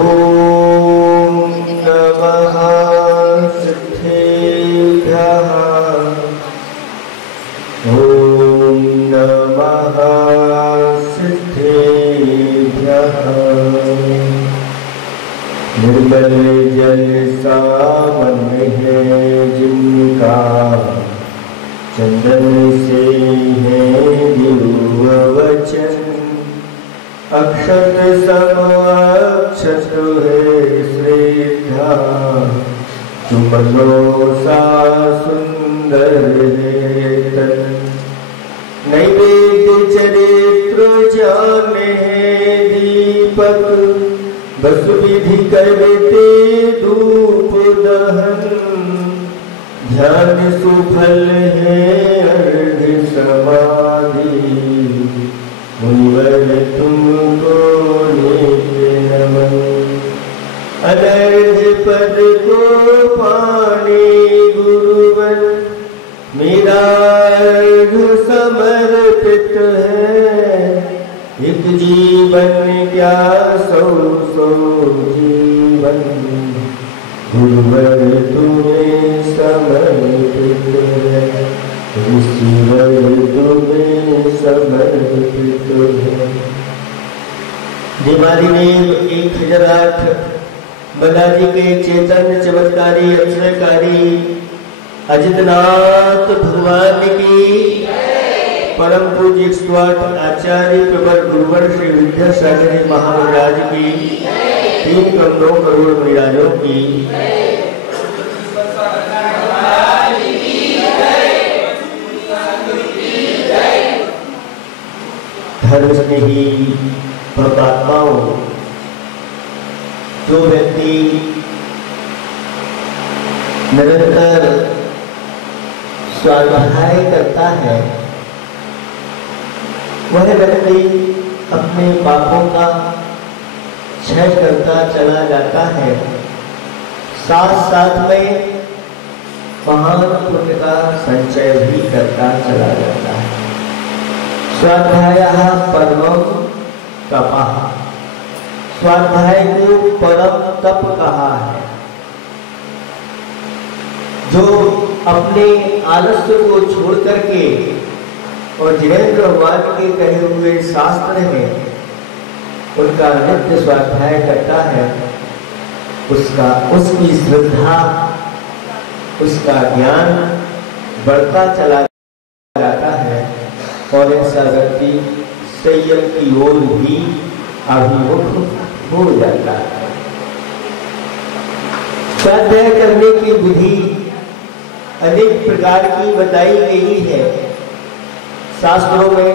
ॐ नमः सिद्धेभ्यः। ॐ नमः सिद्धेभ्यः। निर्मल जल सावन है जिनका, चंदन से है दिव्य वचन। अक्षत सम अक्षत है श्रद्धा, तुमनो सा सुंदर है तन। नैवेद्य चरित्र जाने दीपक, बस विधि करते धूप दहन। ध्यान सुफल है अर्घ समाधि, मुनिवर तुमको नित्य नमन। अनर्घ पद को पाने गुरुवर, मेरा अर्घ समर्पित है। एक जीवन क्या सौ सौ जीवन, गुरुवर तुम्हें समर्पित है। ईश्वर तुम्हें समर्पित है। दिवाली में 1008 बालाजी के चेतन चमत्कारी अक्षरकारी अजितनाथ भगवान की परम पूज्य 108 आचार्य प्रवर गुरुवर श्री विद्यासागर महाराज की 3 करोड़ महिराजों की धर्म स्नेही भक्तात्माओं। जो व्यक्ति निरंतर स्वाध्याय करता है, वह व्यक्ति अपने पापों का क्षय करता चला जाता है, साथ साथ में महान पुण्य का संचय भी करता चला जाता है। स्वाध्यायः परमं तपः, स्वाध्याय को परम तप कहा है। जो अपने आलस्य को छोड़ करके और जिनेन्द्र भगवान के कहे हुए शास्त्र हैं उनका नित्य स्वाध्याय करता है, उसकी श्रद्धा, उसका ज्ञान बढ़ता चला जाता है और ऐसा व्यक्ति संयम की ओर भी अभिमुख हो जाता है। स्वाध्याय करने की विधि अनेक प्रकार की बताई गई है। शास्त्रों में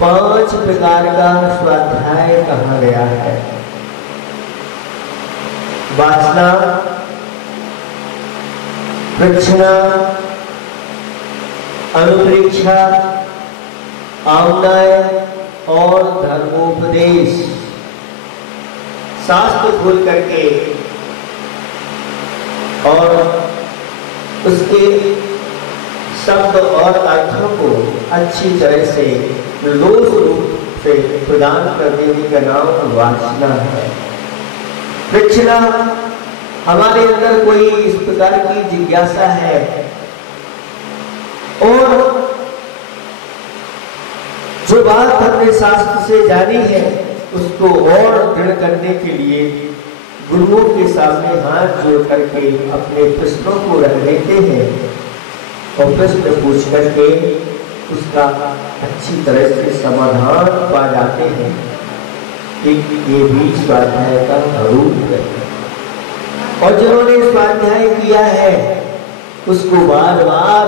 5 प्रकार का स्वाध्याय कहा गया है। वासना, प्रक्षणा, अनुप्रेक्षा, आमनाय और धर्मोपदेश। शास्त्र खोल करके और उसके शब्द और अर्थों को अच्छी तरह से लोक रूप से प्रदान कर देने का नाम वासना है। प्रक्षणा, हमारे अंदर कोई इस प्रकार की जिज्ञासा है और जो बात हमने शास्त्र से जानी है उसको और दृढ़ करने के लिए गुरुओं के सामने हाथ जोड़ करके अपने प्रश्नों को रख लेते हैं और प्रश्न पूछ करके उसका अच्छी तरह से समाधान पा जाते हैं। ये भी स्वाध्याय का रूप है। और जिन्होंने स्वाध्याय किया है उसको बार बार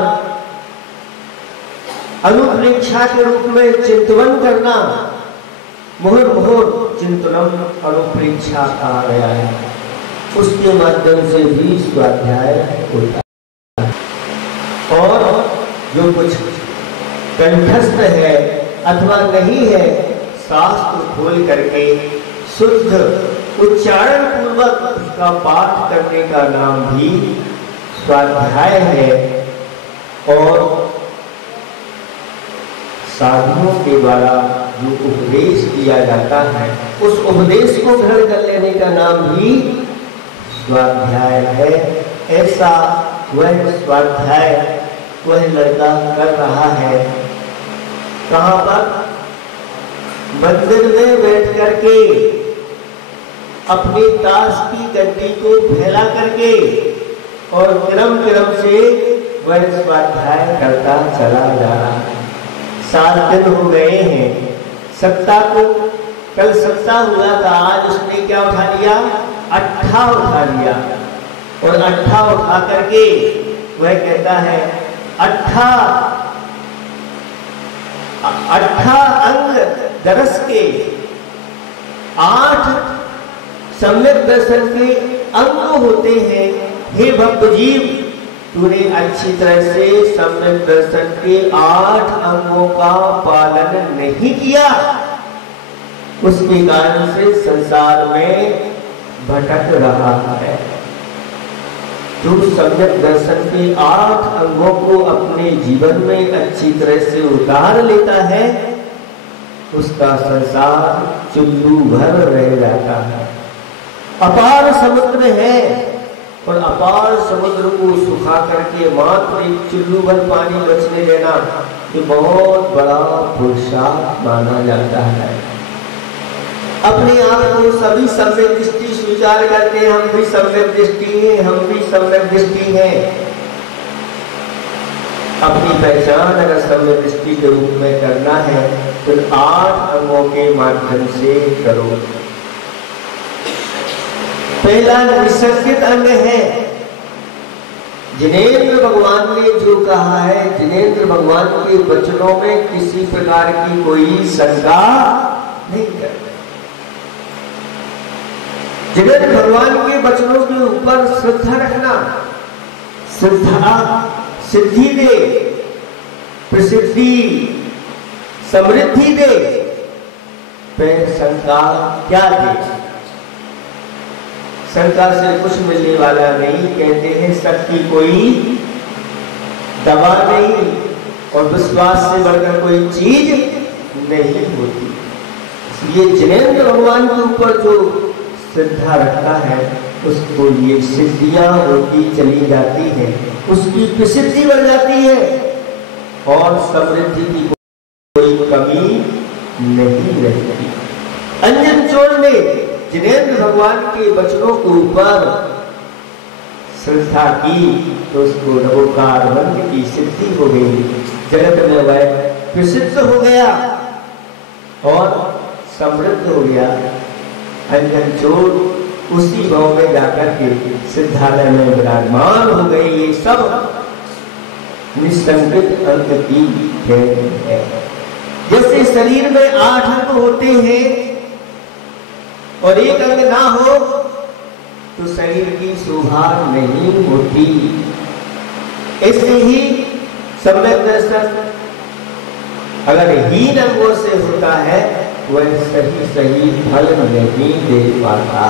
अनुप्रेक्षा के रूप में चिंतन करना, मुहुर्मुहुर चिंतनम अनुप्रेक्षा कहा गया है। उसके माध्यम से भी स्वाध्याय होता है। और जो कुछ कंठस्थ है अथवा नहीं है, शास्त्र खोल करके शुद्ध उच्चारण पूर्वक उसका पाठ करने का नाम भी स्वाध्याय है। और साधुओं के द्वारा जो उपदेश दिया जाता है, उस उपदेश को ग्रहण कर लेने का नाम भी स्वाध्याय है। ऐसा वह स्वाध्याय वह लड़का कर रहा है। कहाँ पर? मंदिर में बैठ करके अपनी ताश की गड्डी को फैला करके और क्रम क्रम से वह स्वाध्याय करता चला जा रहा है। 7 दिन हो गए हैं। सप्ताह को कल सप्ताह हुआ था, आज उसने क्या उठा लिया? अट्ठा उठा लिया। और अट्ठा उठा करके वह कहता है अट्ठा अंग दरस के 8 सम्यक दर्शन के अंग होते हैं। हे भक्त जीव, तूने अच्छी तरह से सम्यक दर्शन के 8 अंगों का पालन नहीं किया, उसके कारण से संसार में भटक रहा है। जो सम्यक दर्शन के 8 अंगों को अपने जीवन में अच्छी तरह से उतार लेता है, उसका संसार चुल्लू भर रह जाता है। अपार समुद्र है और अपार समुद्र को सुखा करके मात्र एक चुल्लू भर पानी बचने देना, ये बहुत बड़ा पुरुषार्थ माना जाता है। अपने आप को सभी सम्यक दृष्टि स्वीकार करते हैं, हम भी सम्यक दृष्टि हैं, हम भी सम्यक दृष्टि हैं। अपनी पहचान अगर सम्यक दृष्टि के रूप में करना है तो 8 अंगों के माध्यम से करो। पहला निसर्गित अंग है। जिनेंद्र भगवान ने जो कहा है, जिनेंद्र भगवान के वचनों में किसी प्रकार की कोई शंका नहीं करती। जिनेंद्र भगवान के वचनों के ऊपर श्रद्धा रखना, श्रद्धा सिद्धि दे, प्रसिद्धि समृद्धि दे, फिर शंका क्या दे? शंका से कुछ मिलने वाला नहीं। कहते हैं शक्ति कोई दवा नहीं और विश्वास से बढ़कर कोई चीज नहीं होती। इसलिए जिनेंद्र भगवान के ऊपर जो श्रद्धा रखता है उसको ये सिद्धियां होती चली जाती है, उसकी प्रसिद्धि बढ़ जाती है और समृद्धि की कोई कमी नहीं रहती। अंजन चोर ने जिनेंद्र भगवान के वचनों के ऊपर श्रद्धा की तो उसको नवोकार बंध की सिद्धि हो गई, जगत में वह प्रसिद्ध हो गया और समृद्ध हो गया। अंजन चोर उसी भाव में जाकर के सिद्धालय में विराजमान हो गए। ये सब निसंकित अंग की देन है। जैसे शरीर में 8 अंग होते हैं और एक अंग ना हो तो शरीर की शोभा नहीं होती। ऐसे ही सम्यक दर्शन अगर हीन अंगों से होता है वह सही फल नहीं दे पाता।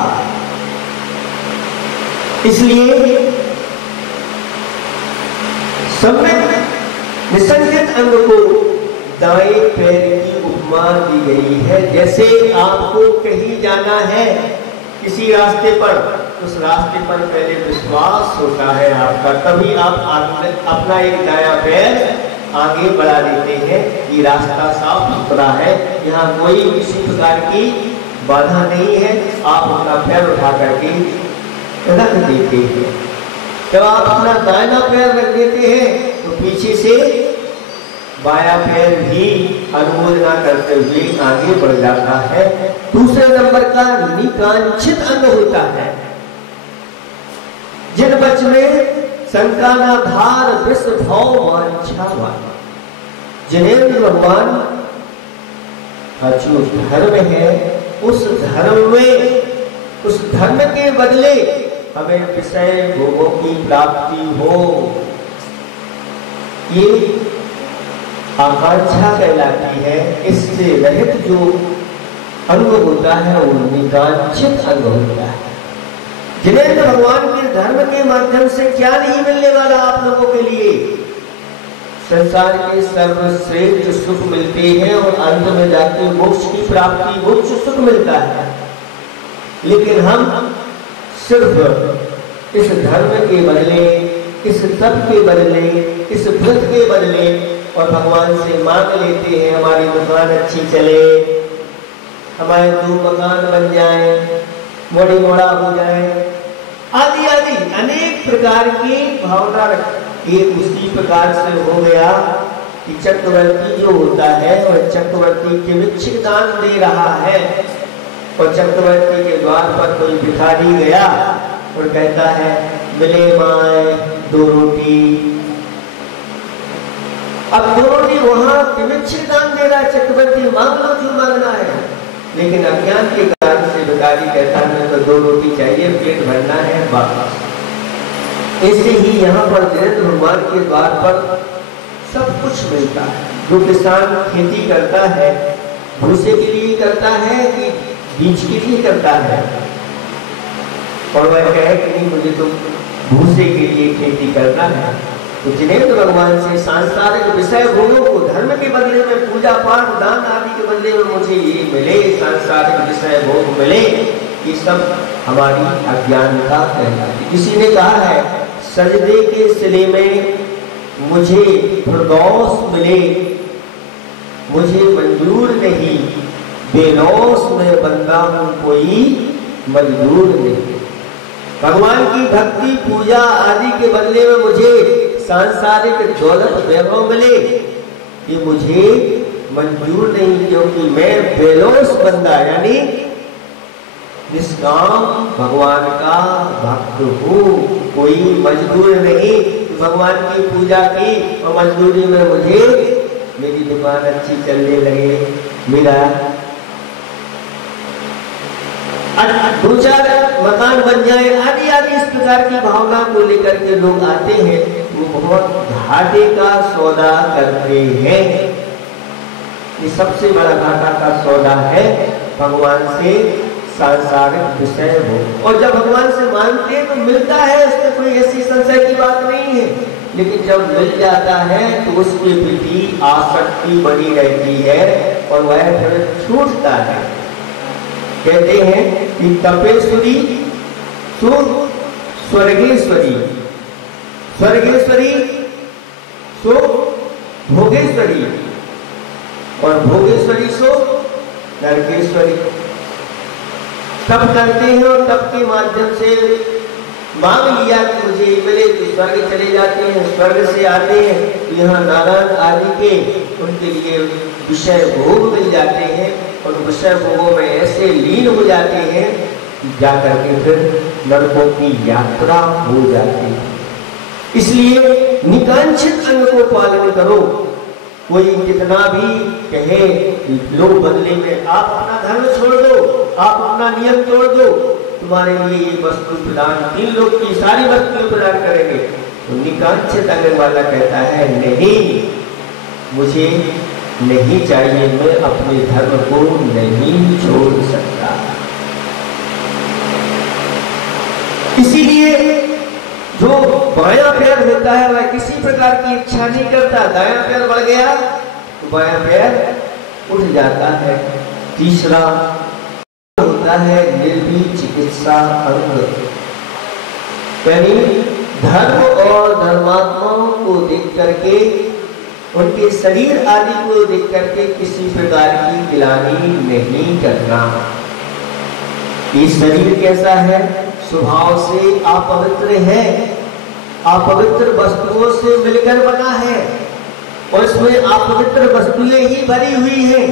इसलिए सम्यक निसंकित अंग को दाएं पैर की उपमा दी गई है। जैसे आपको कहीं जाना है किसी रास्ते पर, उस रास्ते पर पहले विश्वास होता है आपका, तभी आप अपना एक दायां पैर आगे बढ़ा देते हैं। ये रास्ता साफ सुथरा है, यहाँ कोई किसी प्रकार की बाधा नहीं है, आप अपना पैर उठा करके रख देते हैं। जब आप अपना दाहिना पैर रख देते हैं तो पीछे से बायां पैर भी अनुमोदना करते हुए आगे बढ़ जाता है। दूसरे नंबर का निकांक्षित अंग होता है। जिन बच में संकानाधार विश्व भाव वांछा, जिनेंद्र भगवान का जो धर्म है उस धर्म में, उस धर्म के बदले हमें विषय भोगों की प्राप्ति हो, ये आकांक्षा कहलाती है। इससे रहित जो अंग होता है वो निकांक्षित अंग होता है। जिनेंद्र भगवान के धर्म के माध्यम से क्या नहीं मिलने वाला आप लोगों के लिए? संसार के सर्वश्रेष्ठ सुख मिलते हैं और अंत में जाके मोक्ष की प्राप्ति, मोक्ष सुख मिलता है। लेकिन हम सिर्फ इस धर्म के बदले, इस तप के बदले, इस व्रत के बदले और भगवान से मांग लेते हैं हमारी दुकान अच्छी चले, हमारे 2 मकान बन जाए, बड़ी मोड़ा हो जाए, आदि आदि अनेक प्रकार की भावना रखते। एक उसी प्रकार से हो गया कि चक्रवर्ती जो होता है वह चक्रवर्ती के विक्षिक दान दे रहा है और चक्रवर्ती के द्वार पर कोई भिखारी गया और कहता है मिले माए 2 रोटी। अब 2 रोटी वहां विक्षिक दान दे रहा है चक्रवर्ती, मांग लो जो मांगना है। लेकिन अज्ञान के कारण से भिखारी कहता है तो 2 रोटी चाहिए, पेट भरना है, वापस। ऐसे ही यहाँ पर नरेंद्र भगवान के द्वार पर सब कुछ मिलता है। जो किसान खेती करता है भूसे के लिए करता है कि बीज के लिए करता है, और वह कहे कि नहीं मुझे तो भूसे के लिए खेती करना है, तो जिनेंद्र भगवान से सांसारिक विषय भोगों को धर्म के बदले में, पूजा पाठ दान आदि के बदले में मुझे ये मिले, सांसारिक विषय भोग मिले, ये सब हमारी अज्ञानता कहलाती। किसी ने कहा है सजदे के सिले में मुझे फिरदौस मिले, मुझे मंजूर नहीं, बेलौस में बंदा हूं कोई मंजूर नहीं। भगवान की भक्ति पूजा आदि के बदले में मुझे सांसारिक दौलत वैभव मिले, ये मुझे मंजूर नहीं, क्योंकि मैं बेलौस बंदा यानी निष्काम भगवान का भक्त हूँ, कोई मजदूर नहीं। भगवान की पूजा की और मजदूरी में मुझे मेरी दुकान अच्छी चलने लगे, मेरा 2-4 मकान बन जाए, आदि आदि इस प्रकार की भावना को लेकर के लोग आते हैं, वो बहुत घाटे का सौदा करते हैं। ये सबसे बड़ा घाटा का सौदा है भगवान से सांसारिक विषय हो। और जब भगवान से मांगते हैं तो मिलता है, इसमें कोई ऐसी संशय की बात नहीं है। लेकिन जब मिल जाता है तो उसके प्रति आसक्ति बनी रहती है और वह फिर छूटता है। कहते हैं कि तपेश्वरी सो स्वर्गेश्वरी, स्वर्गेश्वरी सो भोगेश्वरी और भोगेश्वरी सो नरकेश्वरी। तप करते हैं और तप के माध्यम से मांग लिया कि मुझे मिले, तो स्वर्ग चले जाते हैं, स्वर्ग से आते हैं तो यहाँ नारायण आदि के उनके लिए विषय भोग मिल जाते हैं और विषय भोगों में ऐसे लीन हो जाते हैं जाकर के फिर नरकों की यात्रा हो जाती है। इसलिए निकांक्षित अंग को पालन करो। कोई कितना भी कहे लोग बदले में आप अपना धर्म छोड़ दो, आप अपना नियम तोड़ दो, तुम्हारे लिए ये वस्तु प्रदान, 3 लोग की सारी वस्तुएं प्रदान करेंगे, तो निकांक्षित अंग वाला कहता है नहीं, मुझे नहीं चाहिए, मैं अपने धर्म को नहीं छोड़ सकता। इसीलिए जो बायां पैर होता है वह किसी प्रकार की इच्छा नहीं करता, दायां पैर बढ़ गया तो बायां पैर उठ जाता है। तीसरा होता है निर्भीक चिकित्सा अंग, यानी धर्म और धर्मात्माओं को देख करके, उनके शरीर आदि को देख करके किसी प्रकार की गिलानी नहीं करना। ये शरीर कैसा है? स्वभाव से अपवित्र है, अपवित्र वस्तुओं से मिलकर बना है और इसमें अपवित्र वस्तुएं ही भरी हुई हैं।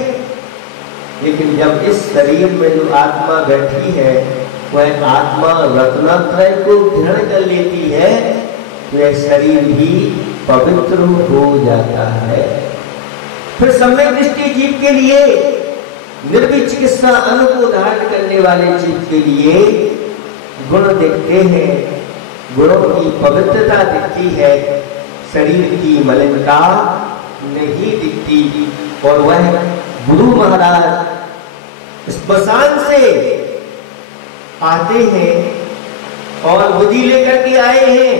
लेकिन जब इस शरीर में जो आत्मा बैठी है वह आत्मा रत्नात्रय को ग्रहण कर लेती है, वह शरीर भी पवित्र हो जाता है। फिर सम्यक दृष्टि जीव के लिए, निर्भीक चिकित्सा अंग को धारण करने वाले जीव के लिए गुण दिखते हैं, गुणों की पवित्रता दिखती है, शरीर की मलिनता नहीं दिखती। और वह गुरु महाराज स्मशान से आते हैं और बुद्धि लेकर के आए हैं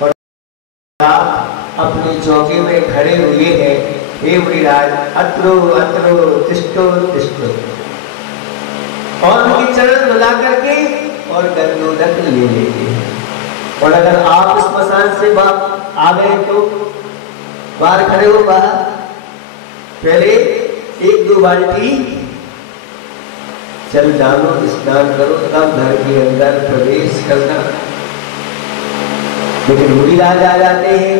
और अपने चौके में खड़े हुए हैं, हे मुनिराज अत्रो अत्रो तिष्ठो तिष्ठो, और उनके चरण मिला करके और गंगोदक ले लेते हैं। और अगर आप स्मशान से आ गए तो बाहर खड़े हो, बाहर पहले 1-2 बाल्टी चल डालो, स्नान करो, तब घर के अंदर प्रवेश करना। लेकिन मुनिराज आ जाते हैं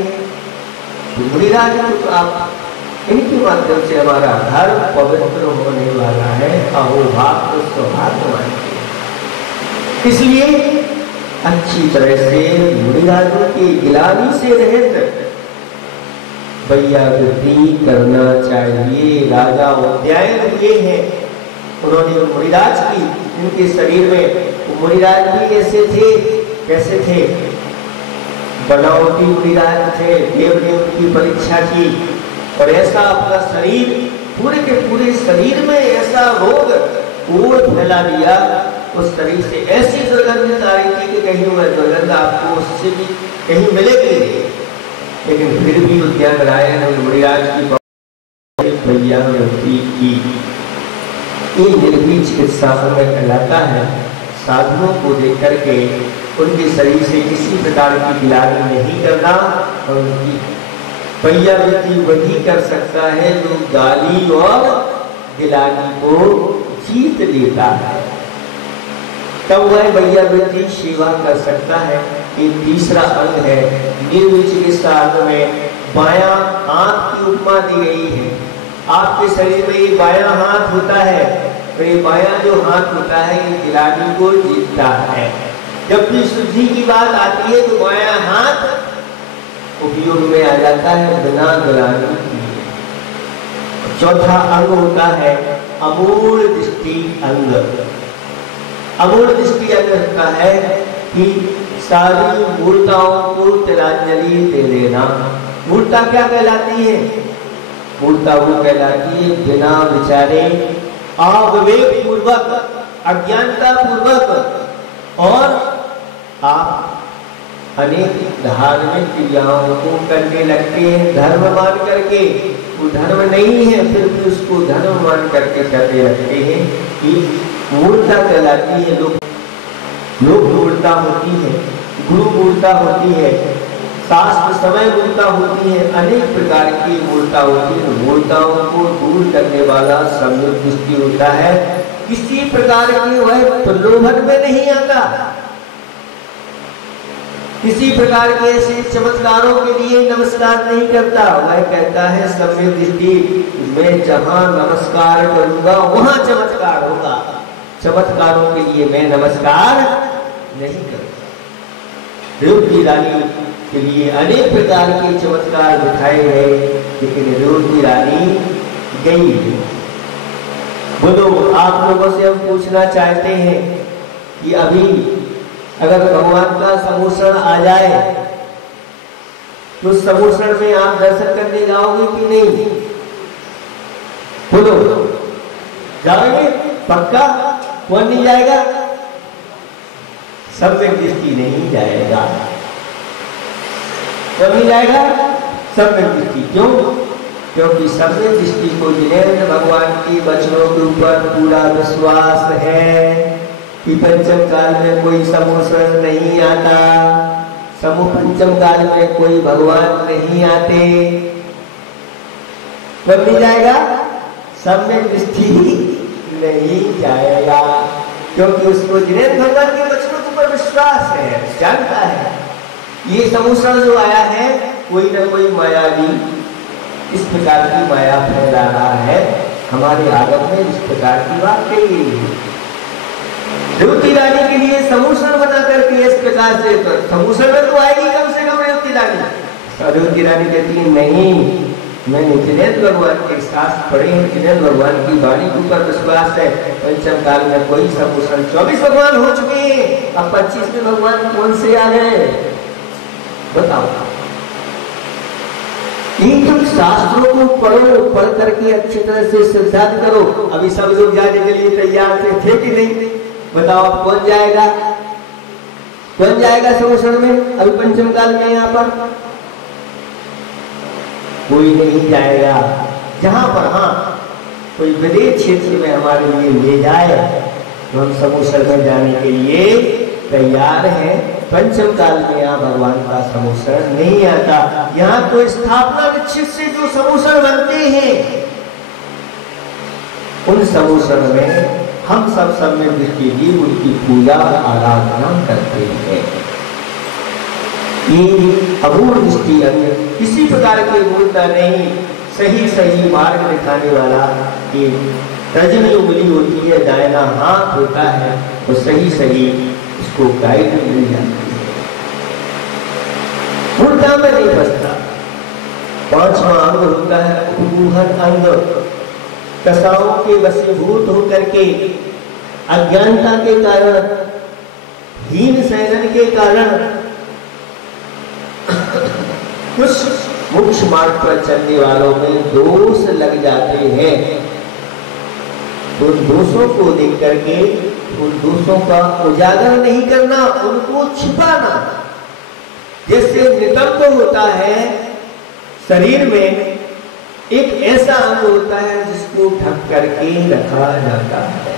तो मुनिराज तो आप इनके माध्यम से हमारा घर पवित्र होने वाला है, अहोभाग्य सौभाग्यवान। इसलिए अच्छी तरह से मुनिराजों की गिलानी से रहित वैयावृत्ति करना चाहिए। राजा उद्यायन हुए हैं, उन्होंने मुनिराज की, इनके शरीर में मुनिराज भी ऐसे थे, कैसे थे, बनावटी मुनिराज थे, देव ने उनकी परीक्षा की और ऐसा अपना शरीर, पूरे के पूरे शरीर में ऐसा रोग फैला दिया, उस शरीर से ऐसी दुर्गंध आ रही थी कि कहीं वह दुर्गंध आपको उससे भी कहीं मिलेगी। लेकिन फिर भी उद्यान राय ने मुनिराज की वैयावृत्ति की। ये निर्भीक चिकित्सा में कहलाता है। साधुओं को देख करके उनके शरीर से किसी प्रकार की गिलानी नहीं करना, और उनकी वैयावृत्ति वही कर सकता है जो गाली और गिलानी को जीत लेता है, तब वह वैयावृत्ति सेवा कर सकता है। ये तीसरा अंग है। निर्भीक चिकित्सा अंग में बायां हाथ की उपमा दी गई है। आपके शरीर में ये बायां हाथ होता है, तो ये बायां जो हाथ होता है ये गिलानी को जीतता है। जब भी शुद्धि की बात आती है तो बायां हाथ उपयोग में आ जाता है बिना गिलानी किए। चौथा अंग होता है अमूढ़ दृष्टि अंग। अमूढ़ दृष्टि अंग होता है कि सारी मूर्ताओं को तिलांजलि दे देना। मूर्ता क्या कहलाती है? मूर्ता वो कहलाती है बिना विचारे, अविवेक पूर्वक, अज्ञानता पूर्वक और आप अनेक धार्मिक क्रियाओं को करने लगते हैं धर्म मान करके। वो धर्म नहीं है, फिर भी उसको धर्म मान करके करने लगते हैं। कि मूर्ता कहलाती है। लोक मूर्ता होती है, गुरु मूर्ता होती है, शास्त्र समय मूर्ता होती है, अनेक प्रकार की मूर्ता होती है। मूर्ताओं को दूर करने वाला सम्यक दृष्टि होता है। किसी प्रकार की वह प्रलोभन में नहीं आता, किसी प्रकार के ऐसे चमत्कारों के लिए नमस्कार नहीं करता। वह कहता है सम्यक दृष्टि, मैं जहां नमस्कार करूंगा वहां चमत्कार होगा, चमत्कारों के लिए मैं नमस्कार नहीं करूंगा। रेव की रानी के लिए अनेक प्रकार के चमत्कार दिखाए गए, लेकिन रेव की रानी गई। बोलो, आप लोगों से हम पूछना चाहते हैं कि अभी अगर भगवान का समोषण आ जाए तो समोषण में आप दर्शन करने जाओगे कि नहीं? बोलो, जाओगे? पक्का? कौन नहीं जाएगा? सम्यक दृष्टि नहीं जाएगा। कौन नहीं जाएगा? सम्यक दृष्टि। क्यों? क्योंकि सम्यक दृष्टि को जिन्हें भगवान की वचनों के ऊपर पूरा विश्वास है कि पंचम काल में कोई समोषण नहीं आता, पंचम काल में कोई भगवान नहीं आते, कब नहीं जाएगा? सम्यक दृष्टि नहीं जाएगा। क्योंकि उसको जिन्हें भगवान के वचनों के ऊपर विश्वास है, जानता है ये समोषण जो आया है कोई न कोई मायावी इस प्रकार की माया फैला रहा है। हमारे आगम में इस प्रकार की बात कही गई है। रेवती रानी के लिए समोषण बना करके इस प्रकार से तो समोषण में तो आएगी कम से कम रेवती रानी। रेवती रानी कहती है नहीं, मैंने जिनेन्द्र भगवान के शास्त्र पढ़े हैं, जिनेन्द्र भगवान की वाणी के ऊपर विश्वास है। पंचम काल में कोई समोषण, 24 भगवान हो चुके हैं, अब 25वें भगवान कौन से आ गए बताओ? इन तुम शास्त्रों को पढ़ो, पढ़ करके अच्छी तरह से सिद्धांत करो। अभी सब लोग जाने के लिए तैयार थे कि नहीं? बताओ अब कौन जाएगा? कौन जाएगा समोषण में अभी पंचम काल में? यहाँ पर कोई नहीं जाएगा। जहाँ पर हाँ कोई विदेश क्षेत्र में हमारे लिए ले जाए तो हम समूसर में जाने के लिए तैयार हैं। पंचम काल में यहाँ भगवान का समूसर नहीं आता। यहाँ तो स्थापना निश्चित से जो समूसर बनते हैं उन समूसर में हम सब सम्यक दृष्टि की उनकी पूजा आराधना करते हैं। ये अपूर्ण दृष्टि अन्य किसी प्रकार की मूर्ता नहीं, सही सही मार्ग दिखाने वाला ये तर्जनी उंगली होती है, दाहिना हाथ होता है तो सही सही उसको गाइड मिल जाती है, मूर्ता में नहीं फंसता। पांचवा अंग होता है उपमोहन अंग। कसाओं के वशीभूत होकर के अज्ञानता के कारण, हीन सहन के कारण कुछ मोक्ष मार्ग पर चलने वालों में दोष लग जाते हैं। उन दोषों को देख करके उन दोषों का उजागर नहीं करना, उनको छिपाना। जैसे नितंब होता है शरीर में एक ऐसा अंग होता है जिसको ढक करके रखा जाता है,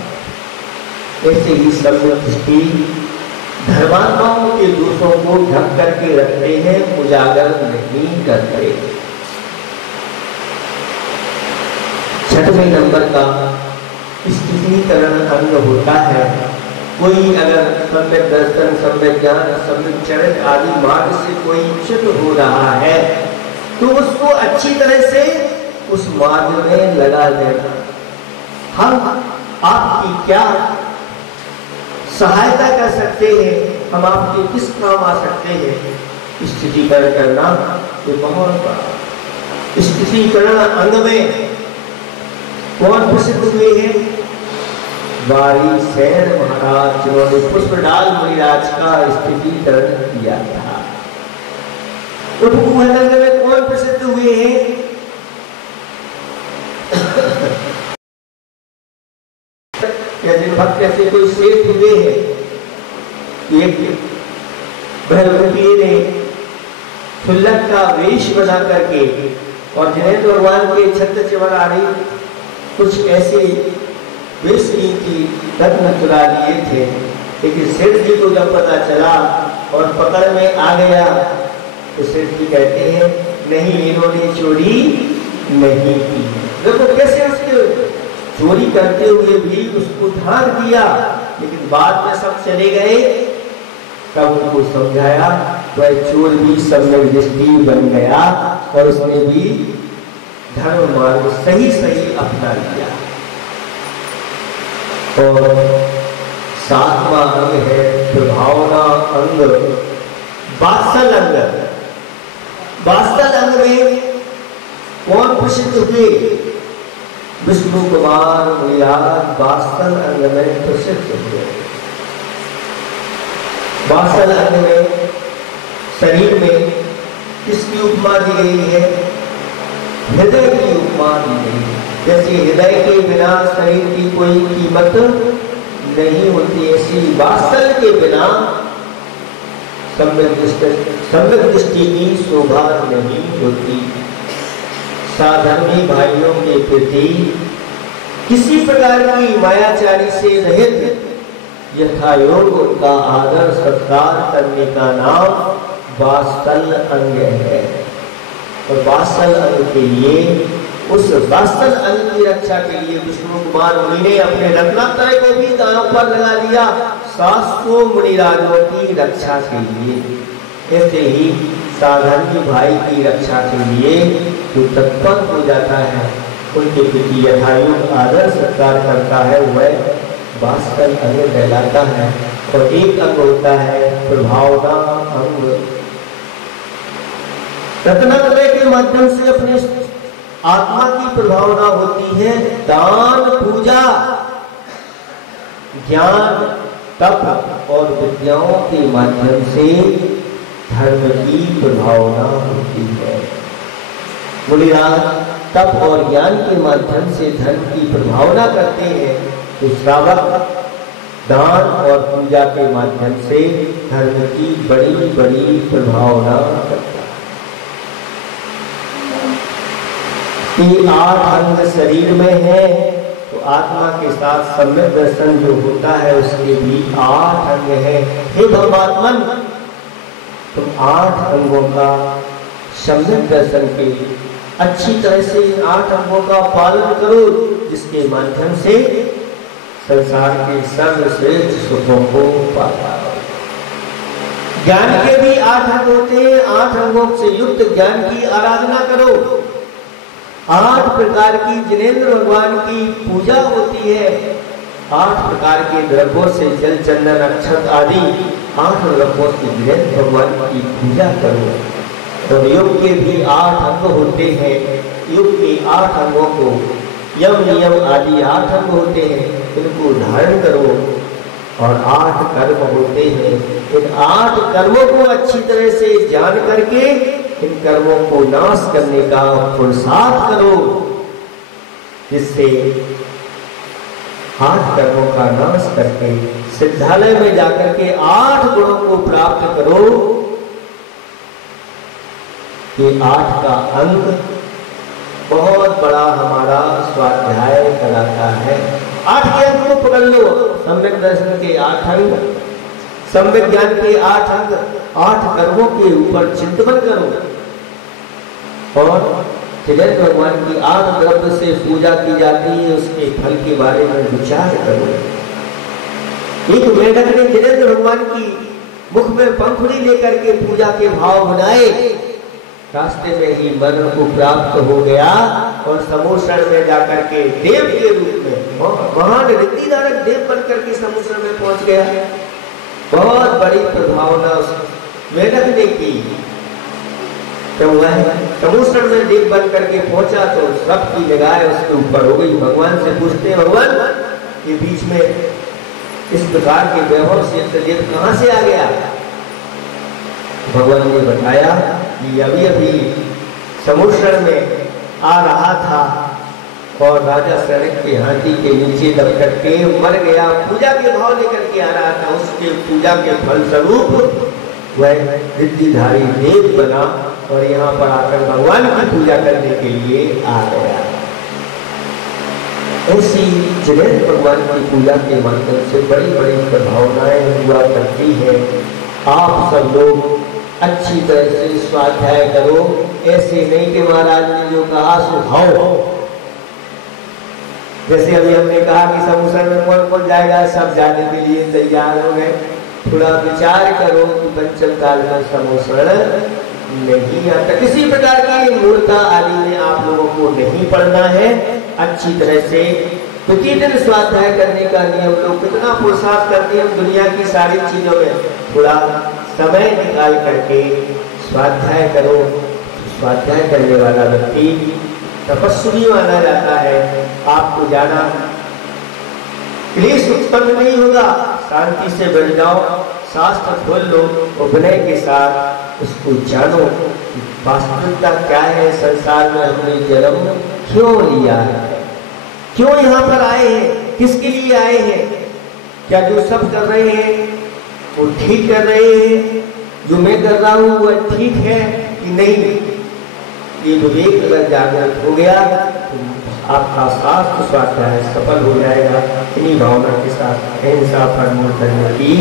ऐसे ही सब दृष्टि धर्मात्माओं के दोषों को ढक करके रखते हैं, उजागर नहीं करते। छठवें नंबर का स्थितीकरण अंग होता है। कोई अगर सम्यक दर्शन, सम्यक ज्ञान, सम्यक चरित्र आदि मार्ग से कोई च्युत हो रहा है तो उसको अच्छी तरह से उस मार्ग में लगा देना। हम आपकी क्या सहायता कर सकते हैं, हम आपके किस काम आ सकते हैं, स्थितीकरण करना ये बहुत बड़ा। स्थितीकरण अंग में कौन प्रसिद्ध हुए हैं? वारी सेन महाराज, जिन्होंने पुष्पडाल मुनिराज का स्थितीकरण किया था। उपमोहन अंग में कौन प्रसिद्ध हुए हैं? जिन भक्त ऐसे कोई सेठ हुए हैं, एक बहलवती ने खुल्लक का वेश बना करके और जिनेन्द्र भगवान के छत्र चिवराड़ी कुछ ऐसे वेश की रत्न चुरा लिए थे। लेकिन सेठ जी को जब पता चला और पकड़ में आ गया तो सेठ जी कहते हैं नहीं, इन्होंने चोरी नहीं की। देखो कैसे उसके चोरी करते हुए भी उसको ढांक दिया, लेकिन बाद में सब चले गए तब उनको समझाया तो चोर भी सम्यक दृष्टि बन गया और उसने भी धर्म मार्ग सही सही अपना लिया। और सातवां अंग है प्रभावना अंग, वात्सल अंग। वात्सल अंग में कौन प्रसिद्ध हुए? विष्णु कुमार मुनिराज वात्सल अंग में प्रसिद्ध हुए। वात्सल अंग में शरीर में किसकी उपमा दी गई है? हृदय की उपमा दी गई है। जैसे हृदय के बिना शरीर की कोई कीमत नहीं होती, ऐसी वात्सल के बिना सम्यक दृष्टि की शोभा नहीं होती। साधर्मी भाइयों के प्रति किसी प्रकार की मायाचारी से रहित यथायोग उनका आदर सत्कार करने का नाम वात्सल अंग है। और वात्सल अंग के लिए, उस वात्सल अंग की रक्षा के लिए विष्णु कुमार मुनि ने अपने रत्नात्रय को भी दांव पर लगा दिया, 700 मुनिराजों की रक्षा के लिए। ऐसे ही साधारण भाई की रक्षा के लिए जो तत्पर हो जाता है, उनके प्रति यथायोग आदर सत्कार करता है, वह वात्सल अंग कहलाता है। और एक अंग होता है प्रभावना अंग। रत्नात्रय के माध्यम से अपने आत्मा की प्रभावना होती है, दान, पूजा, ज्ञान, तप और विद्याओं के माध्यम से धर्म की प्रभावना होती है। मुनिराज तप और ज्ञान के माध्यम से धर्म की प्रभावना करते हैं, तो श्रावक दान और पूजा के माध्यम से धर्म की बड़ी बड़ी प्रभावना करता है। कि 8 अंग शरीर में है, तो आत्मा के साथ सम्यक दर्शन जो होता है उसके भी 8 अंग है। हे परमात्मन, तुम 8 अंगों का सम्यक दर्शन के अच्छी तरह से 8 अंगों का पालन करो, जिसके माध्यम से संसार के सर्वश्रेष्ठ सुखों को पाता। ज्ञान के भी 8 अंग होते हैं। 8 अंगों से युक्त ज्ञान की आराधना करो। 8 प्रकार की जिनेंद्र भगवान की पूजा होती है। 8 प्रकार के द्रव्यों से जल चंदन अक्षत आदि 8 द्रव्यों से जिनेंद्र भगवान की पूजा करो। और योग के भी 8 अंग होते हैं। योग के 8 अंगों को यम नियम आदि 8 अंग होते हैं, इनको धारण करो। और 8 कर्म होते हैं। इन 8 कर्मों को अच्छी तरह से जान करके इन कर्मों को नाश करने का पुरुषार्थ करो, जिससे 8 कर्मों का नाश करके सिद्धालय में जाकर के 8 गुणों को प्राप्त करो। ये 8 का अंक बहुत बड़ा हमारा स्वाध्याय कराता है। 8 के अंक को पकड़ लो। सम्यक दर्शन के 8 अंग, सम्यक ज्ञान के 8 अंग, 8 कर्मों के ऊपर चिंतन करो। और जिनेंद्र भगवान की 8 द्रव्य से पूजा की जाती है, उसके फल के बारे में विचार करो। एक मेढक ने जिनेंद्र भगवान की मुख में पंखुड़ी लेकर के पूजा के भाव बनाए, रास्ते में ही मरण को प्राप्त हो गया और समूसण में जाकर के देव के रूप में महान रिद्धिधारक देव बनकर के समूसण में पहुंच गया। बहुत बड़ी प्रभावना उस मेढक ने की। तो वह समूसण में देव बन करके पहुंचा तो सबकी निगाह उसके ऊपर हो गई। भगवान से पूछते, भगवान ये बीच में इस प्रकार के वैभव से देव कहां से आ गया? भगवान ने बताया कि अभी अभी समुद्र में आ रहा था और राजा सड़क के हाथी के नीचे दब करके मर गया। पूजा के भाव लेकर के आ रहा था, उसके पूजा के फल स्वरूप वह रिद्धिधारी देव बना और यहाँ पर आकर भगवान की पूजा करने के लिए आ गया। ऐसी जिनेंद्र भगवान की पूजा के माध्यम से बड़ी बड़ी प्रभावनाएं हुआ करती है। आप सब लोग अच्छी तरह से स्वाध्याय करो। ऐसे नहीं कि महाराज ने जो कहा सो खाओ। जैसे अभी हमने कहा कि समूसण में कौन कौन जाएगा, सब जाने के लिए तैयार हो गए। थोड़ा विचार करो कि पंचम काल में समूसण नहीं आता। किसी प्रकार की मूर्खता आदि में आप लोगों को नहीं पढ़ना है। अच्छी तरह से प्रतिदिन स्वाध्याय करने का नियम लोग कितना पुरुषार्थ करते हैं दुनिया की सारी चीजों में। थोड़ा समय निकाल करके स्वाध्याय करो। स्वाध्याय करने वाला व्यक्ति तपस्वी माना जाता है। आपको ज्यादा क्लेश उत्पन्न नहीं होगा। शांति से बैठ जाओ, शास्त्र खोल लो और विनय के साथ उसको जानो कि वास्तविकता क्या है, संसार में हमने जन्म क्यों लिया है, क्यों यहाँ पर आए हैं, किसके लिए आए हैं। क्या जो सब कर रहे हैं वो ठीक कर रहे हैं, जो मैं कर रहा हूँ वो ठीक है कि नहीं। ये विवेक अगर जागृत हो गया तो आपका शास्त्र स्वाध्याय सफल हो जाएगा। इन्हीं भावना के साथ अहिंसा परमो धर्म की